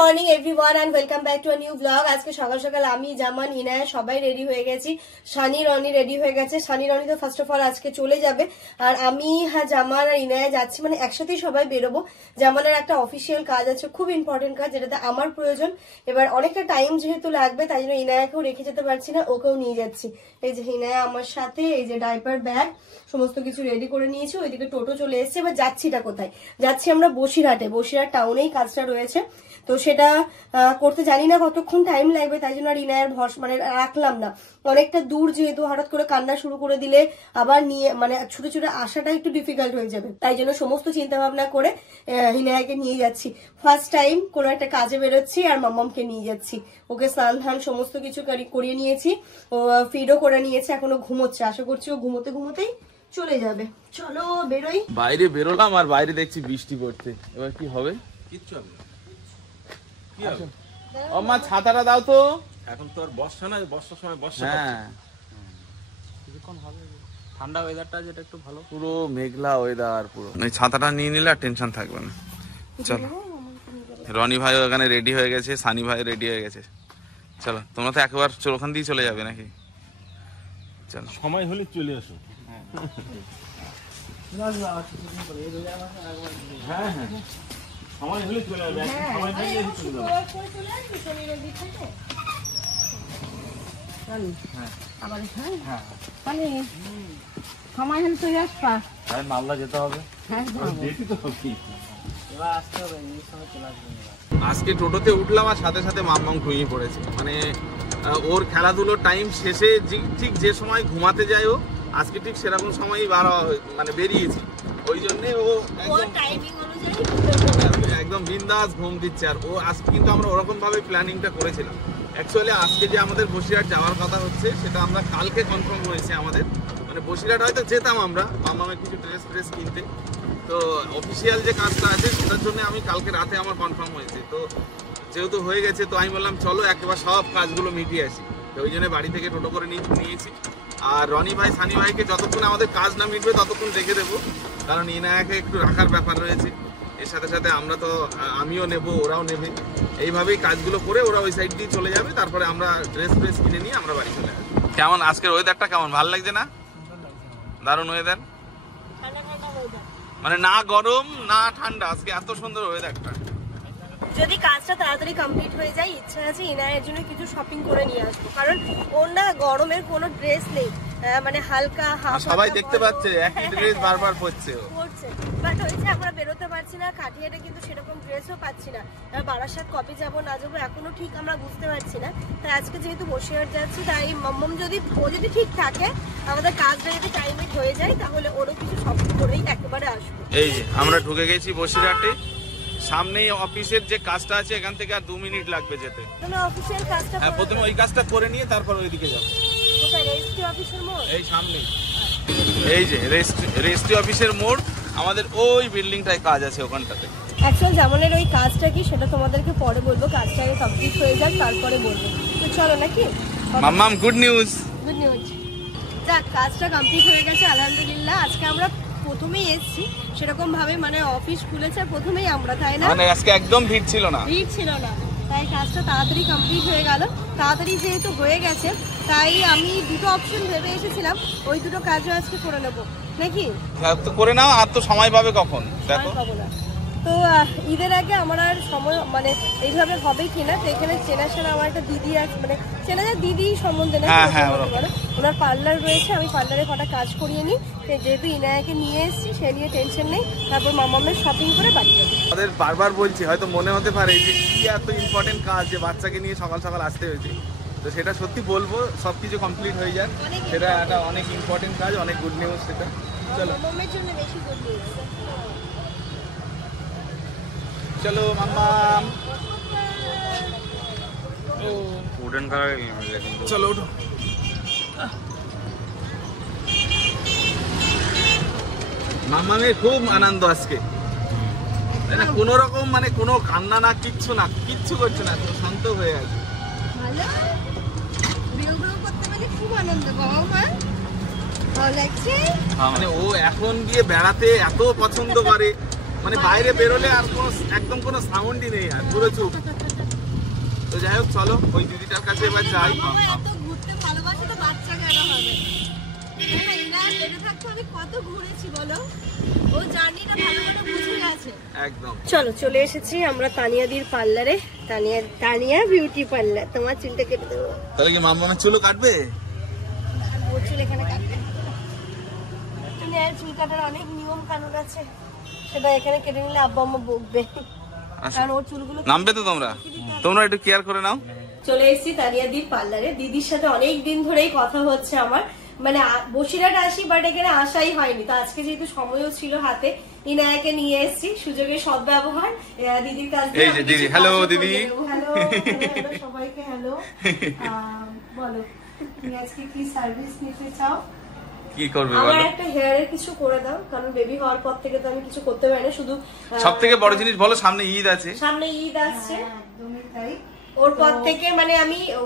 Morning everyone and welcome back to a new blog. আজকে সকাল সকাল আমি, জামান, ইনায়া সবাই রেডি হয়ে গেছি। সানি রনি রেডি হয়ে গেছে। সানি রনি তো ফার্স্ট অফ অল আজকে চলে যাবে, আর আমি জামান আর ইনায়া যাচ্ছি, মানে একসাথেই সবাই বেরোবো। জামানের একটা অফিসিয়াল কাজ আছে, খুব ইম্পর্টেন্ট কাজ, যেটাতে আমার প্রয়োজন। এবার অনেকটা টাইম যেহেতু লাগবে, তাই জন্য ইনায়াকেও রেখে যেতে পারছি না, ওকেও নিয়ে যাচ্ছি। এই যে ইনায়া আমার সাথে, এই যে ডাইপার, ব্যাগ সমস্ত কিছু রেডি করে নিয়েছি। ওইদিকে টোটো চলে এসেছে। এবার যাচ্ছিটা কোথায়? যাচ্ছি আমরা বসিরহাটে। বসিরহাট টাউনেই কাজটা রয়েছে, তো সেটা করতে জানি না কতক্ষণ টাইম লাগবে, তাই জন্য আর ইনায়ের মানে রাখলাম না। অনেকটা দূর যেহেতু, হঠাৎ করে কান্না শুরু করে দিলে আবার নিয়ে মানে ছুটে ছুটে আসাটা একটু ডিফিকাল্ট হয়ে যাবে, তাই জন্য সমস্ত চিন্তা ভাবনা করে ইনায়াকে নিয়ে যাচ্ছি। ফার্স্ট টাইম কোনো একটা কাজে বেরোচ্ছি আর মাম্মামকে নিয়ে যাচ্ছি। ওকে স্নান ধান সমস্ত কিছু করিয়ে নিয়েছি, ও ফিডও করে নিয়েছে, এখনো ঘুমোচ্ছে। আশা করছি ও ঘুমোতে ঘুমোতেই চলে যাবে। চলো বেরোই। বাইরে বেরোলাম আর বাইরে দেখছি বৃষ্টি পড়ছে। এবার কি হবে? কিচ্ছু হবে না। কি হবে? মা ছাতাটা দাও তো। এখন তো আর বর্ষা না, বর্ষার সময় বর্ষা। হ্যাঁ, কিছুক্ষণ হবে। ঠান্ডা ওয়েদারটা যেটা একটু ভালো, পুরো মেঘলা ওয়েদার পুরো। এই ছাতাটা নিয়ে নিলে আর টেনশন থাকবে না। চলো, রনি ভাই ওখানে রেডি হয়ে গেছে, সানি ভাই রেডি হয়ে গেছে। চলো, তোমরা তো একবার ওখান দিয়ে চলে যাবে নাকি? চলো, সময় হলে চলে আসো। হ্যাঁ হ্যাঁ, সময় হলে চলে যাবে। সময় হলে চলে যাবে। সময় হলে তুই আসবা। মালদা যেতে হবে। আজকে টোটোতে উঠলাম আর সাথে সাথে মাম্মাম ঘুমিয়ে পড়েছে। মানে ওর খেলাধুলোর টাইম শেষে ঠিক যে সময় ঘুমাতে যায় ও, আজকে ঠিক সেরকম সময়ই মানে বেরিয়েছি। ওই জন্য ও একদম বিন্দাস ঘুম দিচ্ছে। আর ও আজকে কিন্তু আমরা ওরকম ভাবে প্ল্যানিংটা করেছিলাম। অ্যাকচুয়ালি আজকে যে আমাদের বসিরহাট যাওয়ার কথা হচ্ছে, সেটা আমরা কালকে কনফার্ম হয়েছে আমাদের। মানে বসিরহাট হয়তো যেতাম আমরা মামামের কিছু ড্রেস কিনতে, তো অফিসিয়াল যে কাজটা আছে সেটার জন্য আমি কালকে রাতে আমার কনফার্ম হয়েছে। তো যেহেতু হয়ে গেছে, তো আমি বললাম চলো একেবারে সব কাজগুলো মিটিয়ে আসি। তো ওই জন্য বাড়ি থেকে টোটো করে নিয়েছি। আর রনি ভাই, সানি ভাইকে যতক্ষণ আমাদের কাজ না মিটবে ততক্ষণ রেখে দেবো, কারণ ইনায়াকে একটু রাখার ব্যাপার রয়েছে। এর সাথে সাথে আমরা তো, আমিও নেব, ওরাও নেবে। এইভাবেই কাজগুলো করে ওরা ওই সাইড দিয়ে চলে যাবে, তারপরে আমরা ড্রেস কিনে নিয়ে আমরা বাড়ি চলে যাবো। কেমন আজকের ওয়েদারটা? কেমন, ভালো লাগছে না? দারুণ ওয়েদার, মানে না গরম না ঠান্ডা, আজকে এত সুন্দর ওয়েদারটা। যদি কাজটা তাড়াতাড়ি কমপ্লিট হয়ে যায়, ইচ্ছা আছে ইনায়ের জন্য কিছু শপিং করে নিয়ে আসবো, কারণ ওর না গরমের কোনো ড্রেস নেই। মানে হালকা সবাই দেখতে পাচ্ছে একই ড্রেস বারবার পরছে। বাট হয়েছে আমরা বেরোতে পারছি না, কাঠিয়াটা কিন্তু সেরকম ড্রেসও পাচ্ছি না। বারাসাত কবে যাবো না যাবো এখনো ঠিক আমরা বুঝতে পারছি না। তাই আজকে যেহেতু বসিরহাট যাচ্ছি, তাই মাম্মাম ও যদি ঠিক থাকে, আমাদের কাজটা যদি টাইমে হয়ে যায়, তাহলে ওরও কিছু শপিং করেই একেবারে আসবো। এই যে আমরা ঢুকে গেছি বসিরহাটে। সামনেই অফিসের যে কাজটা আছে, এখান থেকে আর 2 মিনিট লাগবে যেতে। অফিসিয়াল কাজটা প্রথমে ওই কাজটা করে নিয়ে তারপর ওইদিকে যাবো। রেজিস্ট্রি অফিসের মোড় এই সামনে, এই যে রেজিস্ট্রি অফিসের মোড়, আমাদের ওই বিল্ডিংটায় কাজ আছে ওখানটাতে। অ্যাকচুয়ালি জামানের ওই কাজটা কি সেটা তোমাদেরকে পরে বলবো, কাজটা আগে কমপ্লিট হয়ে যাক তারপরে বলবো। তো চলো নাকি মাম্মাম, গুড নিউজ। Good news. যাক, কাজটা কমপ্লিট হয়ে গেছে আলহামদুলিল্লাহ। আজকে আমরা প্রথমেই এসেছি সেরকম ভাবে, মানে অফিস খুলেছে প্রথমেই আমরা, তাই না? মানে আজকে একদম ভিড় ছিল না, তাই কাজটা তাড়াতাড়ি কমপ্লিট হয়ে গেল। তাড়াতাড়ি যেহেতু হয়ে গেছে, তাই আমি দুটো অপশন ভেবে এসেছিলাম, ওই দুটো কাজও আজকে করে নেবো নাকি? তো করে নাও, আর তো সময় পাবে কখন দেখো। তো ঈদের আগে আমার আর সময় মানে এইভাবে হবে কিনা, তো এখানে চেনাশোনা আমার একটা দিদি আছে, মানে চেনা যায় দিদি সম্বন্ধে না, ওনার পার্লার রয়েছে। আমি পার্লারে কটা কাজ করিয়ে নিই, যেহেতু ইনায়াকে নিয়ে এসেছি সে নিয়ে টেনশন নেই। তারপর মামামের শপিং করে বাড়ি যাবো। আমাদের বারবার বলছি, হয়তো মনে হতে পারে যে কি এত ইম্পর্টেন্ট কাজ যে বাচ্চাকে নিয়ে সকাল সকাল আসতে হয়েছে, তো সেটা সত্যি বলবো, সবকিছু কমপ্লিট হয়ে যায়, সেটা একটা অনেক ইম্পর্টেন্ট কাজ, অনেক গুড নিউজ সেটা। চলো, মামামের জন্য বেশি গুড নিউজ। চলো মাম্মাম, উডেন কালার, চলো উঠো। মাম্মামের খুব আনন্দ আজকে, তাই না? কোনো রকম মানে কোনো কান্না না, কিচ্ছু করছে না, শান্ত হয়ে আছে। ভালো ভিডিও করতে পেরে খুব আনন্দ। বাবা মা ভালো লাগছে। মানে ও এখন গিয়ে বেড়াতে এত পছন্দ করে, মানে বাইরে বেরোলে আর কোনো একদম কোনো সাউন্ডই নেই, আর পুরো চুপ। যাই হোক চলো ওই দিদিটার কাছে এবার যাই। এত ঘুরতে ভালোবাসে তো বাচ্চা কেন হবে? আমি কত ঘুরেছি বলো, ও জার্নিটা ভালো করে বুঝে গেছে একদম। চলো চলে এসেছি আমরা তানিয়াদির পার্লারে, তানিয়া বিউটি পার্লার। তোমার চুলটা কেটে দেবো। তাহলে কি মামার চুলও কাটবে? ওর চুল এখানে কাটবে। চুল কাটার অনেক নিয়ম কানুন আছে, সেটা এখানে কেটে নিলে আব্বা আম্মা বকবে, কারণ ওর চুলগুলো নামবে তো। তোমরা একটু কেয়ার করে নাও। চলে এসেছি তানিয়াদির পার্লারে। দিদির সাথে অনেক দিন ধরেই কথা হচ্ছে আমার, মানে বসিরহাট আসি বাট এখানে আসাই হয়নি। তো আজকে যেহেতু সময়ও ছিল হাতে, ইনায়াকে নিয়ে এসেছি, সুযোগের সদ্ব্যবহার। দিদির কাছে দিদি হ্যালো, দিদি হ্যালো, সবাইকে হ্যালো। বলো তুমি আজকে কি সার্ভিস নিতে চাও? কি করবে আমার একটা হেয়ারের কিছু করে দাও, কারণ বেবি হওয়ার পর থেকে তো আমি কিছু করতে পারি না। শুধু সবথেকে বড় জিনিস বলো, সামনে ঈদ আছে। সামনে ঈদ আসছে, একদমই তাই। ওর পর থেকে মানে আমি ও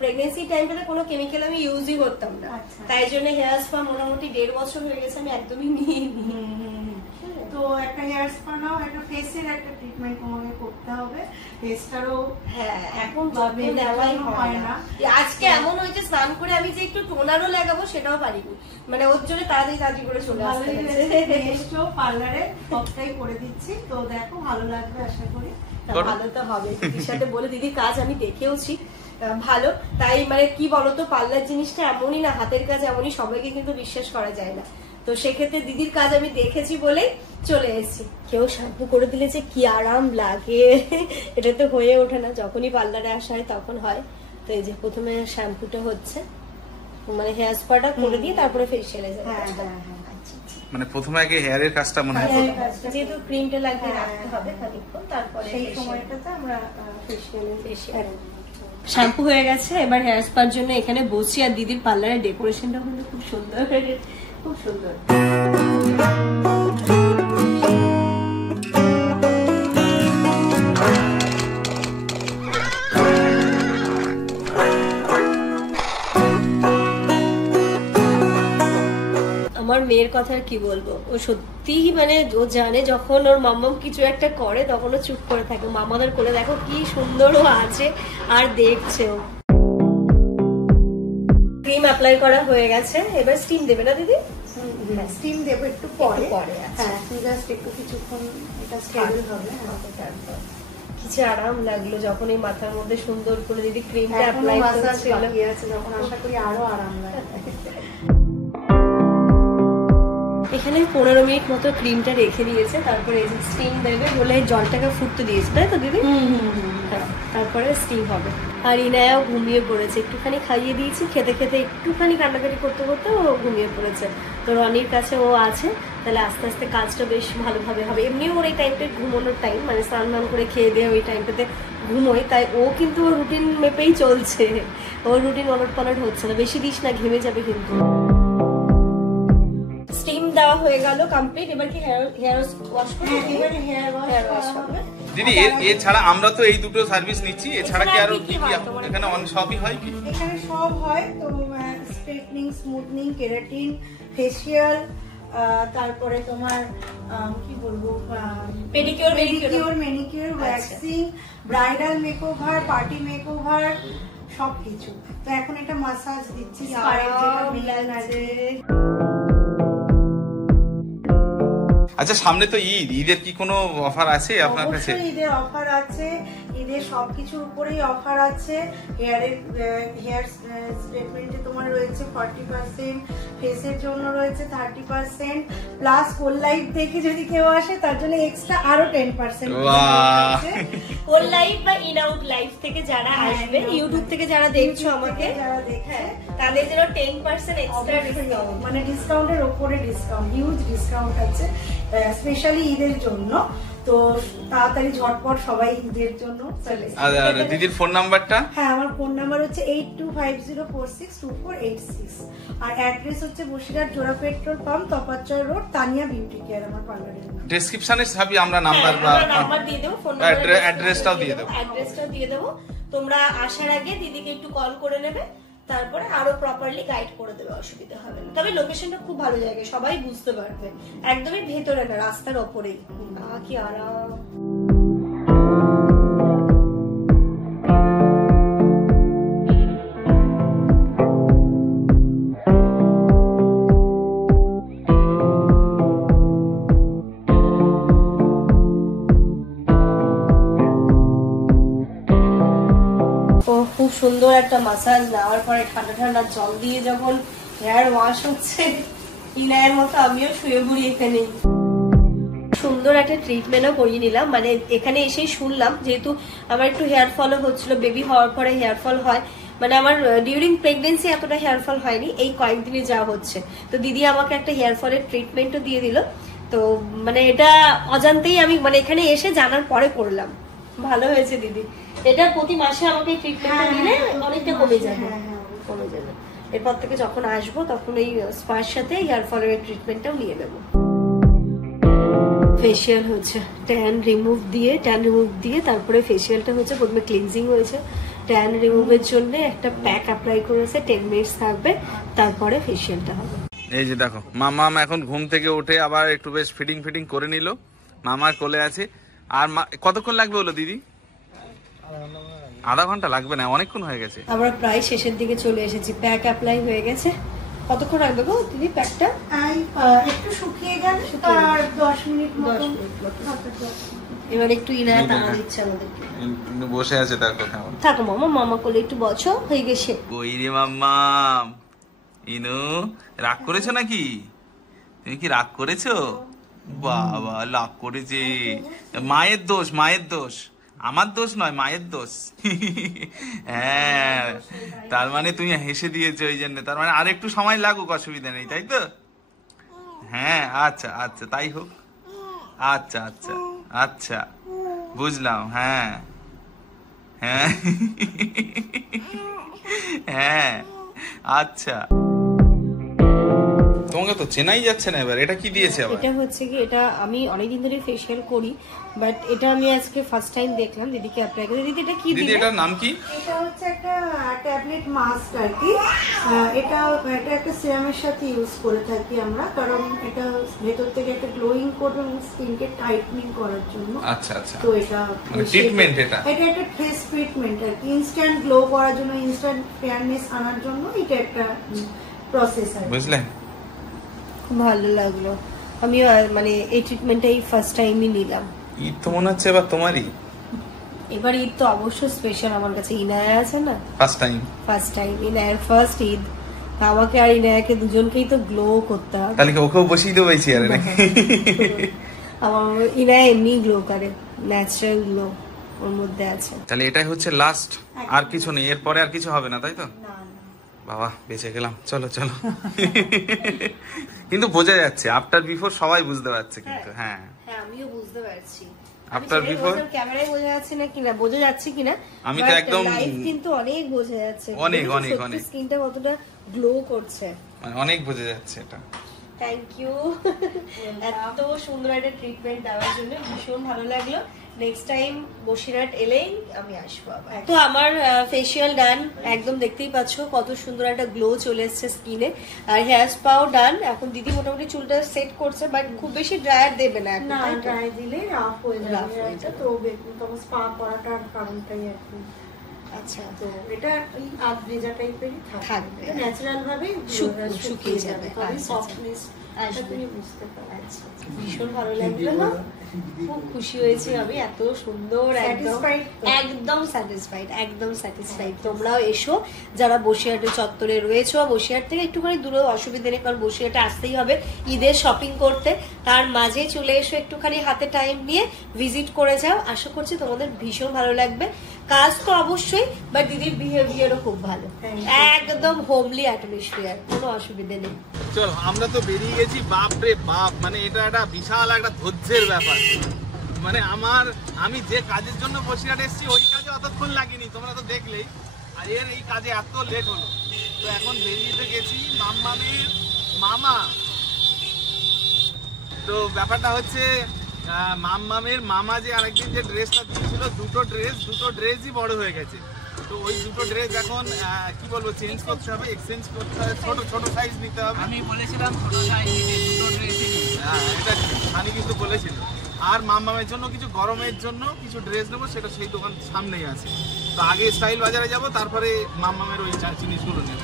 প্রেগনেন্সি টাইমটাতে কোনো কেমিক্যাল আমি ইউজই করতাম না, তাই জন্য হেয়ার স্পা মোটামুটি 1.5 বছর হয়ে গেছে আমি একদমই নিইনি। তো একটা হেয়ার স্পা নাও, একটা ফেসের একটা ট্রিটমেন্ট তোমাকে করতে হবে। ফেসটারও এখন দেওয়াই হয় না। আজকে এমন হয়েছে স্নান করে আমি যে একটু টোনারও লাগাবো সেটাও পারিনি, মানে ওর জন্য তাড়াতাড়ি করে চলে আসতে হয়েছে। পার্লারে সবটাই করে দিচ্ছি, তো দেখো ভালো লাগবে আশা করি। ভালো তো হবে, দিদির সাথে বলে দিদির কাজ আমি দেখেওছি ভালো। তাই মানে কি বলতো, পার্লার জিনিসটা এমনই না, হাতের কাজ এমনই, সবাইকে কিন্তু বিশ্বাস করা যায় না। তো সেক্ষেত্রে দিদির কাজ আমি দেখেছি বলে চলে এসেছি। কেউ শ্যাম্পু করে দিলে যে কি আরাম লাগে, এটা তো হয়ে ওঠে না, যখনই পার্লারে আসা হয় তখন হয়। তো এই যে প্রথমে শ্যাম্পুটা হচ্ছে, মানে হেয়ার স্পাটা করে দিয়ে তারপরে ফেসিয়ালে যাবে। মানে প্রথমে আগে হেয়ারের কাজটা মনে হয়, যেহেতু ক্রিমটা লাগিয়ে রাখতে হবে খানিকক্ষণ, তারপরে সেই সময়টাতে আমরা ফেসিয়াল। শ্যাম্পু হয়ে গেছে, এবার হেয়ার স্পার জন্য এখানে বসছি। আর দিদির পার্লারের ডেকোরেশনটা কিন্তু খুব সুন্দর, খুব সুন্দর। আমার মেয়ের কথা আর কি বলবো, ও সত্যি মানে ও জানে যখন ওর মাম্মাম কিছু একটা করে তখন ও চুপ করে থাকে। মামাদের করে দেখো কি সুন্দর ও আছে আর দেখছে। ও ক্রিম অ্যাপ্লাই করা হয়ে গেছে, এবার স্টিম দেবে না দিদি? স্টিম দেবো একটু পরে। হ্যাঁ, জাস্ট একটু কিছুক্ষণ এটা স্টেবল হবে। কিছু আরাম লাগলো যখন এই মাথার মধ্যে সুন্দর করে দিদি ক্রিমটা অ্যাপ্লাই করেছিল। যখন আশা করি আরো আরাম লাগবে। এখানে 15 মিনিট মতো ক্রিমটা রেখে দিয়েছে, তারপরে এই যে স্টিম দেবে বলে জলটাকে ফুটতে দিয়েছে, তাই তো দিদি? তারপরে স্টিম হবে। আর ইনায়াও ঘুমিয়ে পড়েছে, একটুখানি খাইয়ে দিয়েছি, খেতে খেতে একটুখানি কান্নাকাটি করতে করতে ও ঘুমিয়ে পড়েছে। তো রনির কাছে ও আছে, তাহলে আস্তে আস্তে কাজটা বেশ ভালোভাবে হবে। এমনিও ওর এই টাইমটা ঘুমানোর টাইম, মানে স্নান টান করে খেয়ে দিয়ে ওই টাইমটাতে ঘুমোয়, তাই ও কিন্তু ওর রুটিন মেপেই চলছে, ওর রুটিন ওলট পালট হচ্ছে না। বেশি দিস না, ঘেমে যাবে কিন্তু। স্টিম দেওয়া হয়ে গেল কমপ্লিট, এবার কি হেয়ার ওয়াশ করব? এবারে হেয়ার ওয়াশ হবে। দিদি এছাড়া আমরা তো এই দুটো সার্ভিস নিচ্ছি, এছাড়া কি আরো কি কি এখানে অনেক সবই হয়? কি এখানে সব হয়, তো স্ট্রেটনিং, স্মুথনিং, কেরাটিন, ফেসিয়াল, তারপরে তোমার কি বলবো, pedicure, manicure, waxing, bridal makeover, party makeover, সবকিছু। তো এখন একটা মাসাজ দিচ্ছি, আচ্ছা সামনে তো ঈদ, ঈদের কি কোনো অফার আছে আপনার কাছে? ঈদের অফার আছে, ঈদের সবকিছুর উপরেই অফার আছে। হেয়ার স্ট্রেটমেন্টে তোমার রয়েছে 40%, ফেসের জন্য রয়েছে 30%, প্লাস হোল লাইফ থেকে যদি কেউ আসে তার জন্য এক্সট্রা আরো 10%। হোল লাইফ বা ইন আউট লাইফ থেকে যারা আসবে, ইউটিউব থেকে যারা দেখছো আমাকে, যারা দেখে তাদের জন্য 10% এক্সট্রা ডিসকাউন্ট, মানে ডিসকাউন্টের উপরে ডিসকাউন্ট, হিউজ ডিসকাউন্ট আছে স্পেশালি ঈদের জন্য। তো তাড়াতাড়ি ঝটপট সবাই ঈদের জন্য চলে। আর দিদির ফোন নাম্বারটা? হ্যাঁ, আমার ফোন নাম্বার হচ্ছে 8250462486, আর অ্যাড্রেস হচ্ছে বসিরহাট জোড়া পেট্রোল পাম্প, তপাচর রোড, তানিয়া বিউটি কেয়ার আমার পার্লারের নাম। ডেসক্রিপশনে সবই আমরা নাম্বার বা নাম্বার দিয়ে দেব, ফোন নাম্বার, অ্যাড্রেসটাও দিয়ে দেব, তোমরা আসার আগে দিদিকে একটু কল করে নেবে, তারপরে আরো প্রপারলি গাইড করে দেবে, অসুবিধা হবে না। তবে লোকেশনটা খুব ভালো জায়গায়, সবাই বুঝতে পারবে, একদমই ভেতরে না, রাস্তার ওপরেই। কি আরাম। খুব সুন্দর একটা মাসাজ নেওয়ার পরে ঠান্ডা ঠান্ডা জল দিয়ে যখন হেয়ার ওয়াশ হচ্ছে, ইনায়ের মতো আমিও শুয়ে বুড়ি এখানে সুন্দর একটা ট্রিটমেন্টও করিয়ে নিলাম। মানে এখানে এসেই শুনলাম, যেহেতু আমার একটু হেয়ার ফলও হচ্ছিল, বেবি হওয়ার পরে হেয়ার ফল হয়, মানে আমার ডিউরিং প্রেগনেন্সি এতটা হেয়ার ফল হয়নি, এই কয়েকদিনে যা হচ্ছে। তো দিদি আমাকে একটা হেয়ার ফলের ট্রিটমেন্টও দিয়ে দিল। তো মানে এটা অজান্তেই আমি মানে এখানে এসে জানার পরে করলাম, ভালো হয়েছে দিদি। এটা প্রতি মাসে আমাকে ট্রিটমেন্টটা দিলে অনেকটা কমে যাবে, কমে যাবে। এরপর থেকে যখন আসবো তখন এই স্পার সাথে হেয়ার ফলের ট্রিটমেন্টটাও নিয়ে নেবো। ফেসিয়াল হচ্ছে ট্যান রিমুভ দিয়ে তারপরে ফেসিয়ালটা হচ্ছে, প্রথমে ক্লিনজিং হয়েছে, ট্যান রিমুভের জন্য একটা প্যাক অ্যাপ্লাই করেছে, 10 মিনিটস থাকবে, তারপরে ফেসিয়ালটা হবে। এই যে দেখো মামা এখন ঘুম থেকে উঠে আবার একটু বেশ ফিটিং করে নিল, মামার কোলে আছে। আর কতক্ষণ লাগবে বলো দিদি? আধা ঘন্টা লাগবে না, অনেকক্ষণ হয়ে গেছে। আমরা প্রায় শেষের দিকে চলে এসেছি, প্যাক অ্যাপ্লাই হয়ে গেছে। কতক্ষণ লাগবে গো দিদি প্যাকটা? একটু শুকিয়ে গেলে আর 10 মিনিট মতো। এবার একটু ইনায়া টানা দিচ্ছে আমাদেরকে, বসে আছে তার কথা। থাকো মামা কোলে একটু বসো, হয়ে গেছে। ওই রে মাম্মা, ইনু রাগ করেছো নাকি? তুমি কি রাগ করেছো? বাবা রাগ করেছে, মায়ের দোষ, আমার দোষ নয়, মায়ের দোষ। হ্যাঁ, তার মানে তুমি হেসে দিয়েছো ওই জন্য, তার মানে আর একটু সময় লাগুক, অসুবিধা নেই, তাই তো? হ্যাঁ আচ্ছা তাই হোক। আচ্ছা বুঝলাম। হ্যাঁ আচ্ছা। তোমাকে তো চেনাই যাচ্ছে না এবার, এটা কি দিয়েছে আবার? এটা হচ্ছে কি, এটা আমি অনেকদিন ধরে ফেশিয়াল করি, বাট এটা আমি আজকে ফার্স্ট টাইম দেখলাম দিদিকে অ্যাপ্লাই করে। দিদি এটা কি দিদি? এটার নাম কি? এটা হচ্ছে একটা ট্যাবলেট মাস্ক আর কি। এটা একটা সিরামের সাথে ইউজ করে থাকি আমরা, কারণ এটা ভেতর থেকে একটা গ্লোয়িং করবে এবং স্কিনকে টাইটনিং করার জন্য। আচ্ছা তো এটা মানে ট্রিটমেন্ট, এটা একটা ফেস ট্রিটমেন্ট আর কি, ইনস্ট্যান্ট গ্লো করার জন্য, ইনস্ট্যান্ট ফেয়ারনেস আনার জন্য এটা একটা প্রসেস আর কি। বুঝলে? খুব ভালো লাগলো, আমিও মানে এই ট্রিটমেন্টটাই ফার্স্ট টাইমই নিলাম। ঈদ তো মনে হচ্ছে এবার তোমারই। এবার ঈদ তো অবশ্যই স্পেশাল আমার কাছে, ইনায়া আছে না, ফার্স্ট টাইম ইনায়ার ফার্স্ট ঈদ, আমাকে আর ইনায়াকে দুজনকেই তো গ্লো করতে হবে। তাহলে কি ওকেও বসিয়ে দেবো এই চেয়ারে নাকি? আমার ইনায়া এমনি গ্লো করে, ন্যাচারাল গ্লো ওর মধ্যে আছে। তাহলে এটাই হচ্ছে লাস্ট, আর কিছু নেই, এরপরে আর কিছু হবে না, তাই তো? বাবা বেঁচে গেলাম, চলো। কিন্তু বোঝা যাচ্ছে আফটার বিফোর সবাই বুঝতে পারছে কিন্তু। হ্যাঁ আমিও বুঝতে পারছি, আফটার বিফোর ক্যামেরায় বোঝা যাচ্ছে না কিনা, বোঝা যাচ্ছে কিনা, আমি তো একদম লাইভ কিন্তু অনেক বোঝা যাচ্ছে, অনেক স্কিনটা কতটা গ্লো করছে, মানে অনেক বোঝা যাচ্ছে এটা। থ্যাংক ইউ এত সুন্দর একটা ট্রিটমেন্ট দেওয়ার জন্য, ভীষণ ভালো লাগলো। নেক্সট টাইম বসিরহাট এলেই আমি আসবো আবার। তো আমার ফেসিয়াল ডান, একদম দেখতেই পাচ্ছ কত সুন্দর একটা গ্লো চলে এসছে স্কিনে, আর হেয়ার স্পাও ডান। এখন দিদি মোটামুটি চুলটা সেট করছে, বাট খুব বেশি ড্রায়ার দেবে না, ড্রাই দিলে রাফ হয়ে যাবে, তো তখন স্পা করাটার কারণটাই আর কি। আচ্ছা, তো এটা এই আধ ভেজা টাইপেরই থাকবে, ন্যাচারাল ভাবে শুকিয়ে যাবে, সফটনেস তুমি বুঝতে পারছো। ভীষণ ভালো লাগলো না, খুব খুশি হয়েছি আমি, এত সুন্দর, একদম স্যাটিসফাইড। তোমরাও এসো যারা বসিরহাটের চত্বরে রয়েছো, বসিরহাট থেকে একটুখানি দূরে অসুবিধা নেই, কারণ বসিরহাটে আসতেই হবে ঈদের শপিং করতে, তার মাঝে চলে এসো, একটুখানি হাতে টাইম নিয়ে ভিজিট করে যাও। আশা করছি তোমাদের ভীষণ ভালো লাগবে। কাজ তো অবশ্যই, বাট দিদির বিহেভিয়ারও খুব ভালো, একদম হোমলি অ্যাটমসফিয়ার, কোনো অসুবিধা নেই। চল আমরা তো বেরিয়ে গেছি, বাপ রে বাপ, মানে এটা একটা বিশাল একটা ধৈর্যের ব্যাপার। মানে আমি যে কাজের জন্য বসিরহাট এসেছি ওই কাজে অতক্ষণ লাগেনি, তোমরা তো দেখলেই, আর এই কাজে এত লেট হলো। তো এখন বেরিয়ে গেছি মাম্মামের মামা। তো ব্যাপারটা হচ্ছে মাম্মামের মামা যে আরেকদিন যে ড্রেসটা দিয়েছিল, দুটো ড্রেসই বড় হয়ে গেছে। তো ওই দুটো ড্রেস এখন কি বলবো, চেঞ্জ করতে হবে, এক্সচেঞ্জ করতে হবে, ছোট সাইজ নিতে হবে। আমি বলেছিলাম ছোট সাইজ নিতে, দুটো ড্রেসই। হ্যাঁ, এটা আমি কিন্তু বলেছিল। আর মাম্মামের জন্য কিছু গরমের জন্য কিছু ড্রেস নেবো, সেটা সেই দোকান সামনেই আছে। তো আগে স্টাইল বাজারে যাব, তারপরে মাম্মামের ওই জিনিসগুলো নেব।